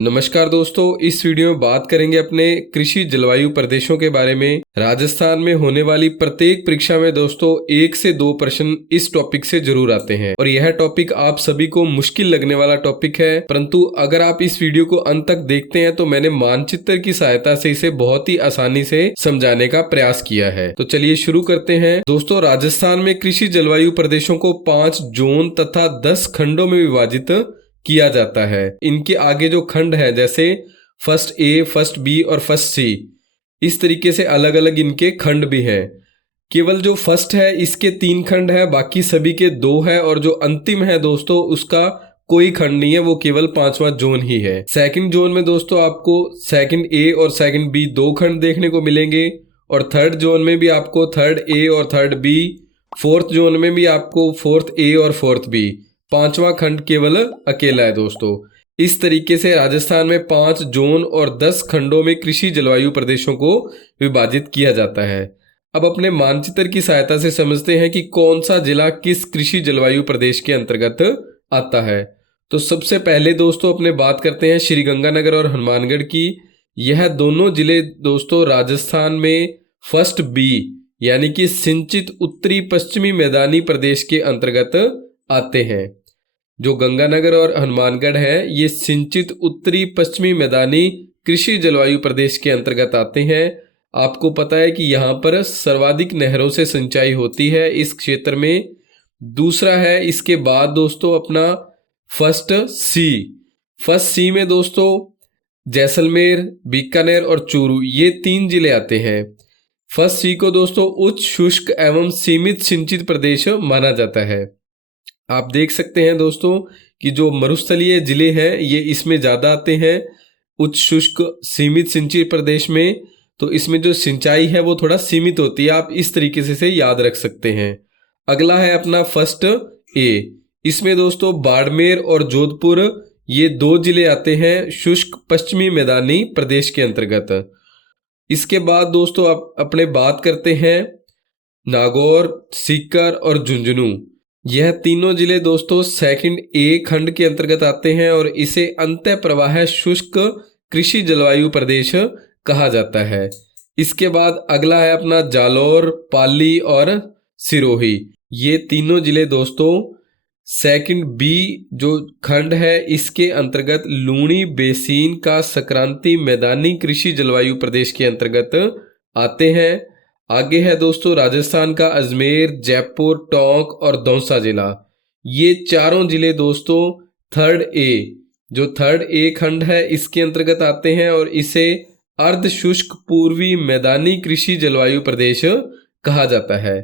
नमस्कार दोस्तों, इस वीडियो में बात करेंगे अपने कृषि जलवायु प्रदेशों के बारे में। राजस्थान में होने वाली प्रत्येक परीक्षा में दोस्तों 1 से 2 प्रश्न इस टॉपिक से जरूर आते हैं और यह टॉपिक आप सभी को मुश्किल लगने वाला टॉपिक है, परंतु अगर आप इस वीडियो को अंत तक देखते हैं तो मैंने मानचित्र की सहायता से इसे बहुत ही आसानी से समझाने का प्रयास किया है। तो चलिए शुरू करते हैं। दोस्तों, राजस्थान में कृषि जलवायु प्रदेशों को 5 जोन तथा 10 खंडों में विभाजित किया जाता है। इनके आगे जो खंड है, जैसे फर्स्ट ए, फर्स्ट बी और फर्स्ट सी, इस तरीके से अलग अलग इनके खंड भी हैं। केवल जो फर्स्ट है इसके 3 खंड है, बाकी सभी के 2 है, और जो अंतिम है दोस्तों उसका कोई खंड नहीं है, वो केवल 5वां जोन ही है। सेकंड जोन में दोस्तों आपको सेकंड ए और सेकंड बी 2 खंड देखने को मिलेंगे, और थर्ड जोन में भी आपको थर्ड ए और थर्ड बी, फोर्थ जोन में भी आपको फोर्थ ए और फोर्थ बी, 5वां खंड केवल अकेला है दोस्तों। इस तरीके से राजस्थान में 5 जोन और 10 खंडों में कृषि जलवायु प्रदेशों को विभाजित किया जाता है। अब अपने मानचित्र की सहायता से समझते हैं कि कौन सा जिला किस कृषि जलवायु प्रदेश के अंतर्गत आता है। तो सबसे पहले दोस्तों अपने बात करते हैं श्रीगंगानगर और हनुमानगढ़ की। यह दोनों जिले दोस्तों राजस्थान में फर्स्ट बी यानी कि सिंचित उत्तरी पश्चिमी मैदानी प्रदेश के अंतर्गत आते हैं। जो गंगानगर और हनुमानगढ़ है ये सिंचित उत्तरी पश्चिमी मैदानी कृषि जलवायु प्रदेश के अंतर्गत आते हैं। आपको पता है कि यहाँ पर सर्वाधिक नहरों से सिंचाई होती है इस क्षेत्र में। दूसरा है इसके बाद दोस्तों अपना फर्स्ट सी में दोस्तों जैसलमेर, बीकानेर और चूरू, ये 3 जिले आते हैं। फर्स्ट सी को दोस्तों उच्च शुष्क एवं सीमित सिंचित प्रदेश माना जाता है। आप देख सकते हैं दोस्तों कि जो मरुस्थलीय जिले हैं ये इसमें ज़्यादा आते हैं उच्च शुष्क सीमित सिंचित प्रदेश में। तो इसमें जो सिंचाई है वो थोड़ा सीमित होती है, आप इस तरीके से याद रख सकते हैं। अगला है अपना फर्स्ट ए। इसमें दोस्तों बाड़मेर और जोधपुर, ये 2 जिले आते हैं शुष्क पश्चिमी मैदानी प्रदेश के अंतर्गत। इसके बाद दोस्तों आप अपने बात करते हैं नागौर, सीकर और झुंझुनू। यह तीनों जिले दोस्तों सेकंड ए खंड के अंतर्गत आते हैं और इसे अंतः प्रवाह शुष्क कृषि जलवायु प्रदेश कहा जाता है। इसके बाद अगला है अपना जालौर, पाली और सिरोही। ये तीनों जिले दोस्तों सेकंड बी जो खंड है इसके अंतर्गत लूणी बेसिन का संक्रांति मैदानी कृषि जलवायु प्रदेश के अंतर्गत आते हैं। आगे है दोस्तों राजस्थान का अजमेर, जयपुर, टोंक और दौसा जिला। ये चारों जिले दोस्तों थर्ड ए खंड है इसके अंतर्गत आते हैं और इसे अर्ध शुष्क पूर्वी मैदानी कृषि जलवायु प्रदेश कहा जाता है।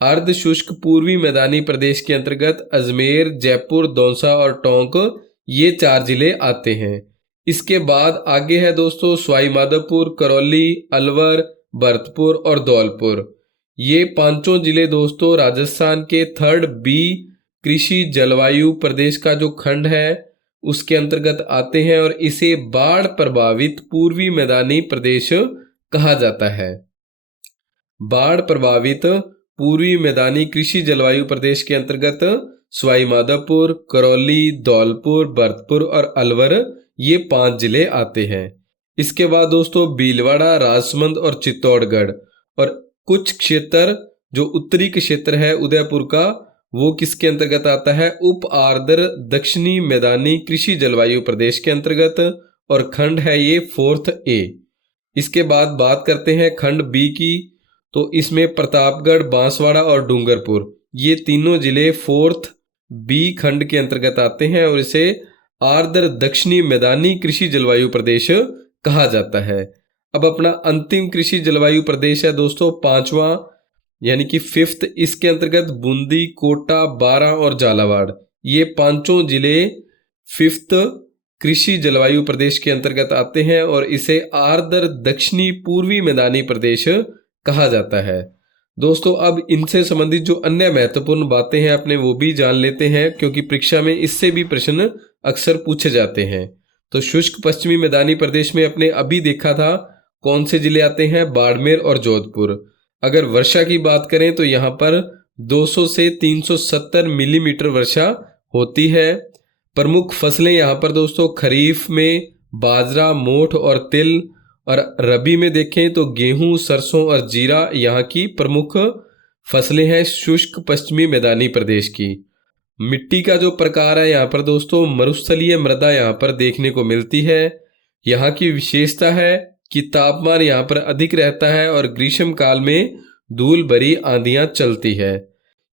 अर्ध शुष्क पूर्वी मैदानी प्रदेश के अंतर्गत अजमेर, जयपुर, दौसा और टोंक, ये 4 जिले आते हैं। इसके बाद आगे है दोस्तों सवाई माधोपुर, करौली, अलवर, भरतपुर और धौलपुर। ये 5 जिले दोस्तों राजस्थान के थर्ड बी कृषि जलवायु प्रदेश का जो खंड है उसके अंतर्गत आते हैं और इसे बाढ़ प्रभावित पूर्वी मैदानी प्रदेश कहा जाता है। बाढ़ प्रभावित पूर्वी मैदानी कृषि जलवायु प्रदेश के अंतर्गत सवाई माधोपुर, करौली, धौलपुर, भरतपुर और अलवर, ये 5 जिले आते हैं। इसके बाद दोस्तों भीलवाड़ा, राजसमंद और चित्तौड़गढ़, और कुछ क्षेत्र जो उत्तरी क्षेत्र है उदयपुर का, वो किसके अंतर्गत आता है? उप आर्द्र दक्षिणी मैदानी कृषि जलवायु प्रदेश के अंतर्गत, और खंड है ये फोर्थ ए। इसके बाद बात करते हैं खंड बी की। तो इसमें प्रतापगढ़, बांसवाड़ा और डूंगरपुर, ये तीनों जिले फोर्थ बी खंड के अंतर्गत आते हैं और इसे आर्द्र दक्षिणी मैदानी कृषि जलवायु प्रदेश कहा जाता है। अब अपना अंतिम कृषि जलवायु प्रदेश है दोस्तों 5वां यानी कि 5th। इसके अंतर्गत बूंदी, कोटा, बारां और झालावाड़, ये 5 जिले 5th कृषि जलवायु प्रदेश के अंतर्गत आते हैं और इसे आर्द्र दक्षिणी पूर्वी मैदानी प्रदेश कहा जाता है। दोस्तों अब इनसे संबंधित जो अन्य महत्वपूर्ण बातें हैं अपने वो भी जान लेते हैं, क्योंकि परीक्षा में इससे भी प्रश्न अक्सर पूछे जाते हैं। तो शुष्क पश्चिमी मैदानी प्रदेश में अपने अभी देखा था कौन से जिले आते हैं? बाड़मेर और जोधपुर। अगर वर्षा की बात करें तो यहाँ पर 200 से 370 मिलीमीटर वर्षा होती है। प्रमुख फसलें यहाँ पर दोस्तों खरीफ में बाजरा, मोठ और तिल, और रबी में देखें तो गेहूं, सरसों और जीरा यहाँ की प्रमुख फसलें हैं शुष्क पश्चिमी मैदानी प्रदेश की। मिट्टी का जो प्रकार है यहाँ पर दोस्तों मरुस्थलीय मृदा यहाँ पर देखने को मिलती है। यहाँ की विशेषता है कि तापमान यहाँ पर अधिक रहता है और ग्रीष्म काल में धूल भरी आंधियां चलती है।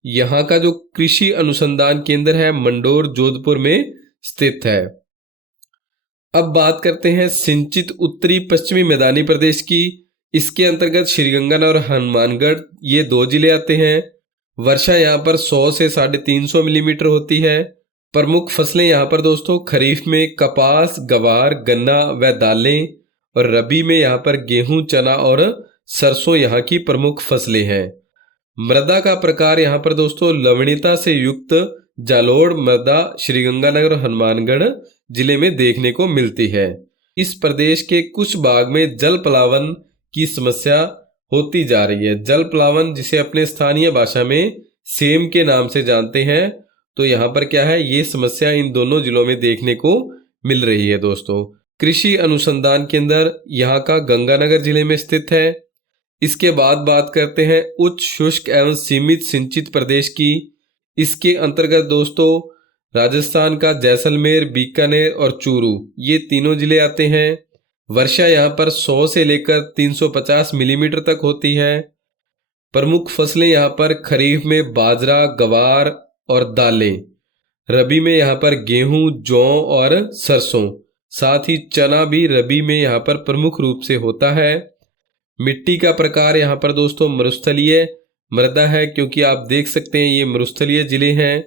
यहाँ का जो कृषि अनुसंधान केंद्र है मंडोर जोधपुर में स्थित है। अब बात करते हैं सिंचित उत्तरी पश्चिमी मैदानी प्रदेश की। इसके अंतर्गत श्रीगंगानगर और हनुमानगढ़ ये 2 जिले आते हैं। वर्षा यहाँ पर 100 से 350 मिलीमीटर होती है। प्रमुख फसलें यहाँ पर दोस्तों खरीफ में कपास, गवार, गन्ना व दालें, और रबी में यहाँ पर गेहूं, चना और सरसों यहाँ की प्रमुख फसलें हैं। मृदा का प्रकार यहाँ पर दोस्तों लवणीयता से युक्त जालोड़ मृदा श्रीगंगानगर और हनुमानगढ़ जिले में देखने को मिलती है। इस प्रदेश के कुछ भाग में जल प्लावन की समस्या होती जा रही है। जल प्लावन जिसे अपने स्थानीय भाषा में सेम के नाम से जानते हैं, तो यहाँ पर क्या है, ये समस्या इन दोनों जिलों में देखने को मिल रही है दोस्तों। कृषि अनुसंधान केंद्र यहाँ का गंगानगर जिले में स्थित है। इसके बाद बात करते हैं उच्च शुष्क एवं सीमित सिंचित प्रदेश की। इसके अंतर्गत दोस्तों राजस्थान का जैसलमेर, बीकानेर और चूरू ये तीनों जिले आते हैं। वर्षा यहाँ पर 100 से लेकर 350 मिलीमीटर तक होती है। प्रमुख फसलें यहाँ पर खरीफ में बाजरा, गवार और दालें, रबी में यहाँ पर गेहूं, जौ और सरसों, साथ ही चना भी रबी में यहाँ पर प्रमुख रूप से होता है। मिट्टी का प्रकार यहाँ पर दोस्तों मरुस्थलीय मृदा है, क्योंकि आप देख सकते हैं ये मरुस्थलीय जिले हैं।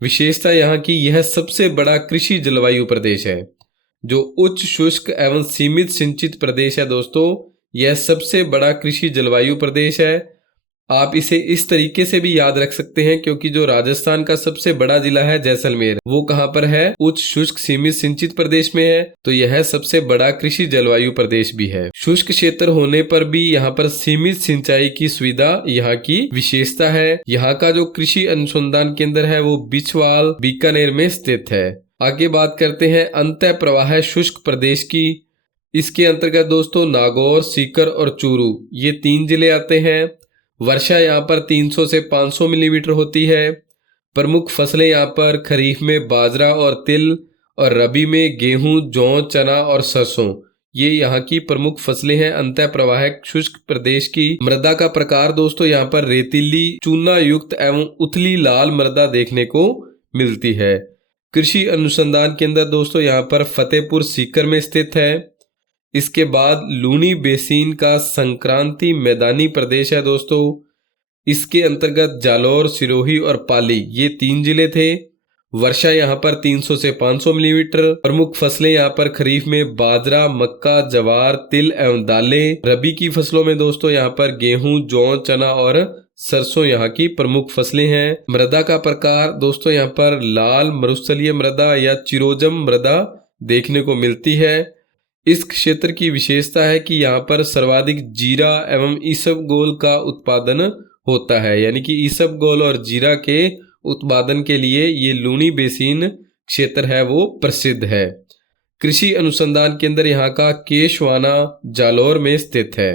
विशेषता यहाँ की यह सबसे बड़ा कृषि जलवायु प्रदेश है। जो उच्च शुष्क एवं सीमित सिंचित प्रदेश है दोस्तों, यह सबसे बड़ा कृषि जलवायु प्रदेश है। आप इसे इस तरीके से भी याद रख सकते हैं, क्योंकि जो राजस्थान का सबसे बड़ा जिला है जैसलमेर, वो कहाँ पर है, उच्च शुष्क सीमित सिंचित प्रदेश में है, तो यह सबसे बड़ा कृषि जलवायु प्रदेश भी है। शुष्क क्षेत्र होने पर भी यहाँ पर सीमित सिंचाई की सुविधा यहाँ की विशेषता है। यहाँ का जो कृषि अनुसंधान केंद्र है वो बिछवाल, बीकानेर में स्थित है। आगे बात करते हैं अंतः प्रवाह शुष्क प्रदेश की। इसके अंतर्गत दोस्तों नागौर, सीकर और चूरू ये 3 जिले आते हैं। वर्षा यहाँ पर 300 से 500 मिलीमीटर होती है। प्रमुख फसलें यहाँ पर खरीफ में बाजरा और तिल, और रबी में गेहूं, जौ, चना और सरसों ये यहाँ की प्रमुख फसलें हैं अंतः प्रवाहक शुष्क प्रदेश की। मृदा का प्रकार दोस्तों यहाँ पर रेतीली, चूना युक्त एवं उथली लाल मृदा देखने को मिलती है। कृषि अनुसंधान केंद्र दोस्तों यहाँ पर फतेहपुर सीकर में स्थित है। इसके बाद लूनी बेसिन का संक्रांति मैदानी प्रदेश है दोस्तों। इसके अंतर्गत जालौर, सिरोही और पाली ये 3 जिले थे। वर्षा यहाँ पर 300 से 500 मिलीमीटर। प्रमुख फसलें यहाँ पर खरीफ में बाजरा, मक्का, जवार, तिल एवं दालें। रबी की फसलों में दोस्तों यहाँ पर गेहूं, जौ, चना और सरसों यहाँ की प्रमुख फसलें हैं। मृदा का प्रकार दोस्तों यहाँ पर लाल मरुस्थलीय मृदा या चिरोजम मृदा देखने को मिलती है। इस क्षेत्र की विशेषता है कि यहाँ पर सर्वाधिक जीरा एवं ईसबगोल का उत्पादन होता है, यानी कि ईसबगोल और जीरा के उत्पादन के लिए ये लूनी बेसिन क्षेत्र है वो प्रसिद्ध है। कृषि अनुसंधान केंद्र यहाँ का केशवाना, जालौर में स्थित है।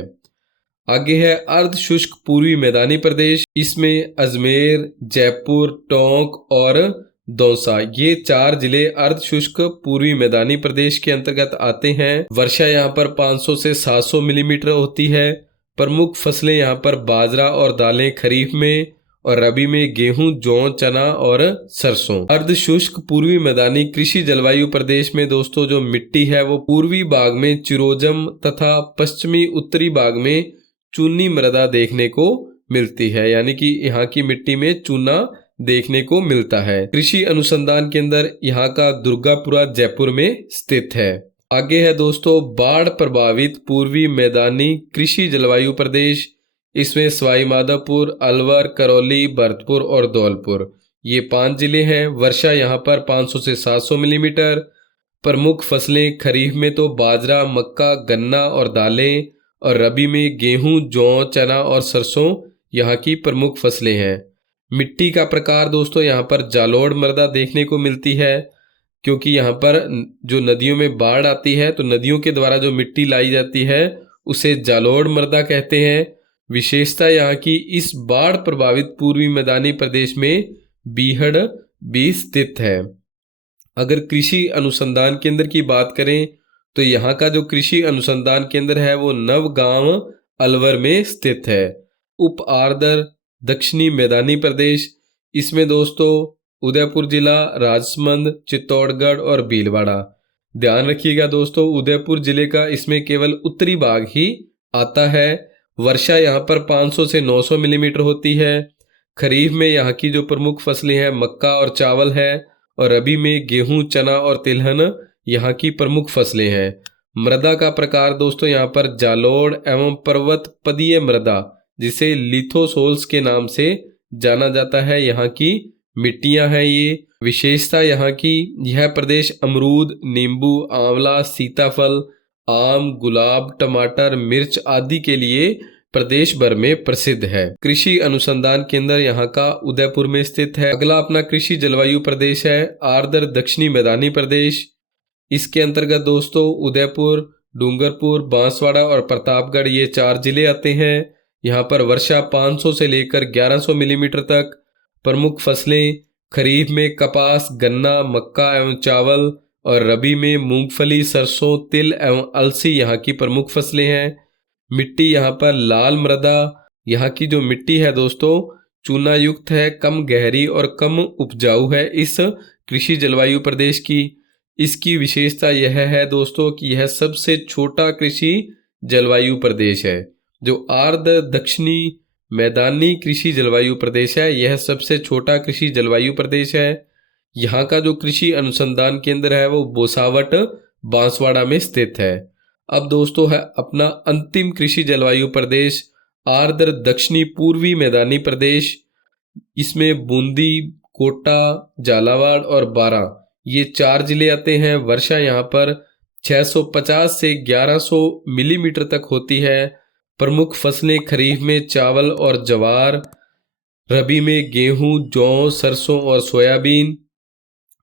आगे है अर्ध शुष्क पूर्वी मैदानी प्रदेश। इसमें अजमेर, जयपुर, टोंक और दौसा ये 4 जिले अर्ध शुष्क पूर्वी मैदानी प्रदेश के अंतर्गत आते हैं। वर्षा यहाँ पर 500 से 700 मिलीमीटर होती है। प्रमुख फसलें यहाँ पर बाजरा और दालें खरीफ में, और रबी में गेहूं, जौ, चना और सरसों। अर्ध शुष्क पूर्वी मैदानी कृषि जलवायु प्रदेश में दोस्तों जो मिट्टी है वो पूर्वी भाग में चिरोजम तथा पश्चिमी उत्तरी भाग में चूनी मृदा देखने को मिलती है, यानी कि यहाँ की मिट्टी में चूना देखने को मिलता है। कृषि अनुसंधान केंद्र यहाँ का दुर्गापुरा, जयपुर में स्थित है। आगे है दोस्तों बाढ़ प्रभावित पूर्वी मैदानी कृषि जलवायु प्रदेश। इसमें सवाई माधोपुर, अलवर, करौली, भरतपुर और धौलपुर ये 5 जिले हैं। वर्षा यहाँ पर 500 से 700 मिलीमीटर। प्रमुख फसलें खरीफ में तो बाजरा, मक्का, गन्ना और दालें, और रबी में गेहूं, जौ, चना और सरसों यहाँ की प्रमुख फसलें हैं। मिट्टी का प्रकार दोस्तों यहाँ पर जालोड़ मृदा देखने को मिलती है। क्योंकि यहाँ पर जो नदियों में बाढ़ आती है तो नदियों के द्वारा जो मिट्टी लाई जाती है उसे जालोड़ मृदा कहते हैं। विशेषता यहाँ की इस बाढ़ प्रभावित पूर्वी मैदानी प्रदेश में बीहड़ भी स्थित है। अगर कृषि अनुसंधान केंद्र की बात करें तो यहाँ का जो कृषि अनुसंधान केंद्र है वो नवगांव अलवर में स्थित है। उप आर्द्र दक्षिणी मैदानी प्रदेश, इसमें दोस्तों उदयपुर जिला, राजसमंद, चित्तौड़गढ़ और भीलवाड़ा। ध्यान रखिएगा दोस्तों, उदयपुर जिले का इसमें केवल उत्तरी भाग ही आता है। वर्षा यहाँ पर 500 से 900 मिलीमीटर होती है। खरीफ में यहाँ की जो प्रमुख फसलें हैं मक्का और चावल है, और रबी में गेहूं, चना और तिलहन यहाँ की प्रमुख फसलें हैं। मृदा का प्रकार दोस्तों यहाँ पर जालोड़ एवं पर्वत पदीय मृदा, जिसे लिथोसोल्स के नाम से जाना जाता है, यहाँ की मिट्टियां हैं ये। विशेषता यहाँ की, यह प्रदेश अमरूद, नींबू, आंवला, सीताफल, आम, गुलाब, टमाटर, मिर्च आदि के लिए प्रदेश भर में प्रसिद्ध है। कृषि अनुसंधान केंद्र यहाँ का उदयपुर में स्थित है। अगला अपना कृषि जलवायु प्रदेश है आर्द्र दक्षिणी मैदानी प्रदेश। इसके अंतर्गत दोस्तों उदयपुर, डूंगरपुर, बांसवाड़ा और प्रतापगढ़ ये 4 जिले आते हैं। यहाँ पर वर्षा 500 से लेकर 1100 मिलीमीटर तक। प्रमुख फसलें खरीफ में कपास, गन्ना, मक्का एवं चावल, और रबी में मूंगफली, सरसों, तिल एवं अलसी यहाँ की प्रमुख फसलें हैं। मिट्टी यहाँ पर लाल मृदा, यहाँ की जो मिट्टी है दोस्तों चूना युक्त है, कम गहरी और कम उपजाऊ है इस कृषि जलवायु प्रदेश की। इसकी विशेषता यह है दोस्तों कि यह सबसे छोटा कृषि जलवायु प्रदेश है। जो आर्द्र दक्षिणी मैदानी कृषि जलवायु प्रदेश है यह सबसे छोटा कृषि जलवायु प्रदेश है। यहाँ का जो कृषि अनुसंधान केंद्र है वो बोसावट, बांसवाड़ा में स्थित है। अब दोस्तों है अपना अंतिम कृषि जलवायु प्रदेश आर्द्र दक्षिणी पूर्वी मैदानी प्रदेश। इसमें बूंदी, कोटा, झालावाड़ और बारां ये 4 जिले आते हैं। वर्षा यहाँ पर 650 से 1100 मिलीमीटर तक होती है। प्रमुख फसलें खरीफ में चावल और ज्वार, रबी में गेहूं, जौ, सरसों और सोयाबीन।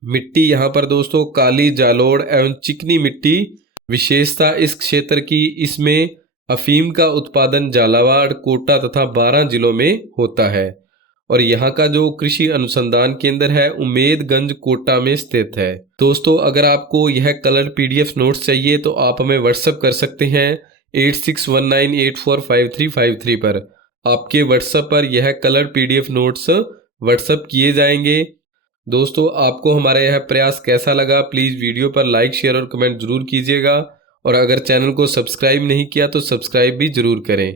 मिट्टी यहाँ पर दोस्तों काली, जालोड़ एवं चिकनी मिट्टी। विशेषता इस क्षेत्र की, इसमें अफीम का उत्पादन झालावाड़, कोटा तथा बारां जिलों में होता है। और यहाँ का जो कृषि अनुसंधान केंद्र है उमेदगंज, कोटा में स्थित है। दोस्तों अगर आपको यह कलर PDF नोट्स चाहिए तो आप हमें व्हाट्सअप कर सकते हैं 8619845353 पर। आपके व्हाट्सएप पर यह कलर PDF नोट्स व्हाट्सअप किए जाएंगे। दोस्तों आपको हमारा यह प्रयास कैसा लगा, प्लीज़ वीडियो पर लाइक, शेयर और कमेंट जरूर कीजिएगा। और अगर चैनल को सब्सक्राइब नहीं किया तो सब्सक्राइब भी जरूर करें।